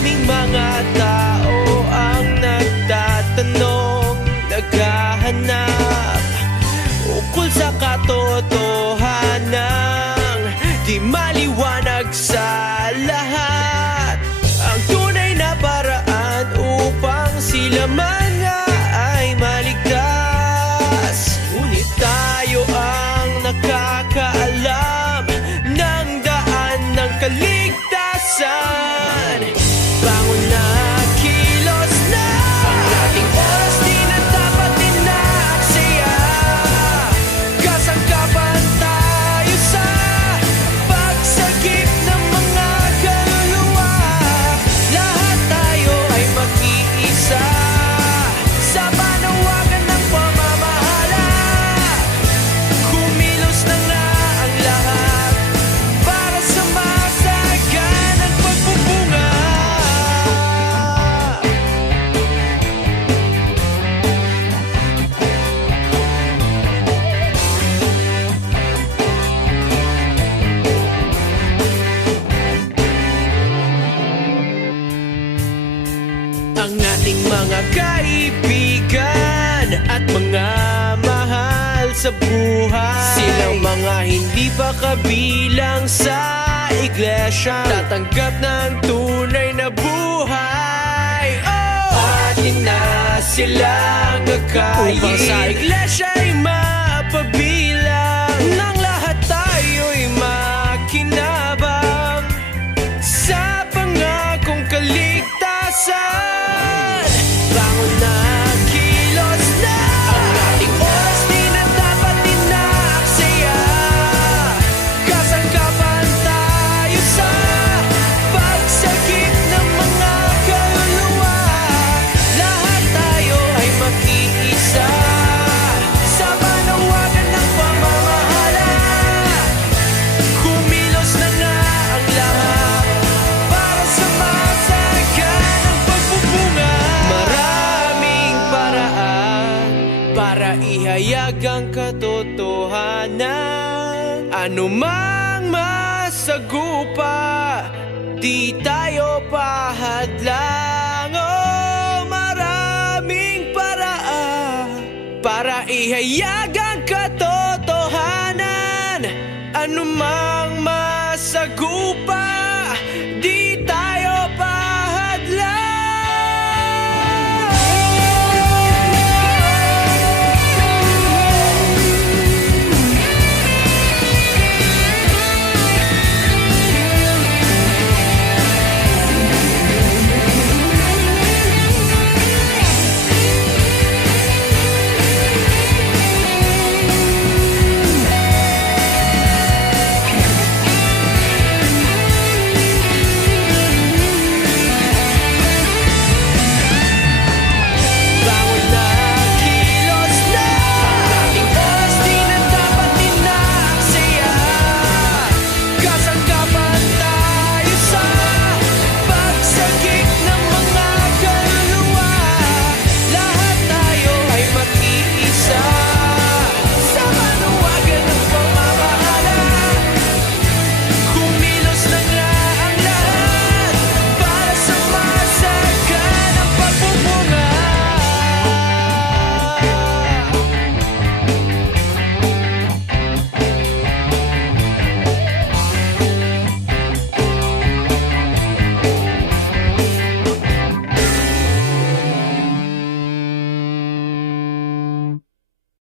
Maraming mga tao ang nagtatanong, naghahanap ukol sa katotohanan, di maliwanag sa lahat ang tunay na paraan upang sila man nga ay maligtas. Ngunit tayo ang nakakaalam ng daan ng kaligtasan. Bangon na, kilos na, ang ating oras di na dapat inaaksaya. Kasangkapan tayo sa pagsagip ng mga kaluluwa. Lahat tayo ay mag-iisa sa panawagan ng pamamahala. Kumilos na nga ang lahat para sa masaganang pagbubunga. Ang ating mga kaibigan at mga mahal sa buhay, silang mga hindi pa kabilang sa iglesia, tatanggap ng tunay na buhay. Atin na silang nagkain upang sa iglesia ay mapabilang, nang lahat tayo'y makinabang sa pangakong kaligtasan. Bangon na, kilos na, ang ating oras di na dapat inaaksaya. Kasangkapan tayo sa pagsagip ng mga kaluluwa. Lahat tayo ay mag-iisa sa panawagan ng pamamahala. Kumilos na nga ang lahat para sa masaganang pagbubunga. Maraming paraan para ihayag ang katotohanan. Ano mang masagupa, di tayo pahadla.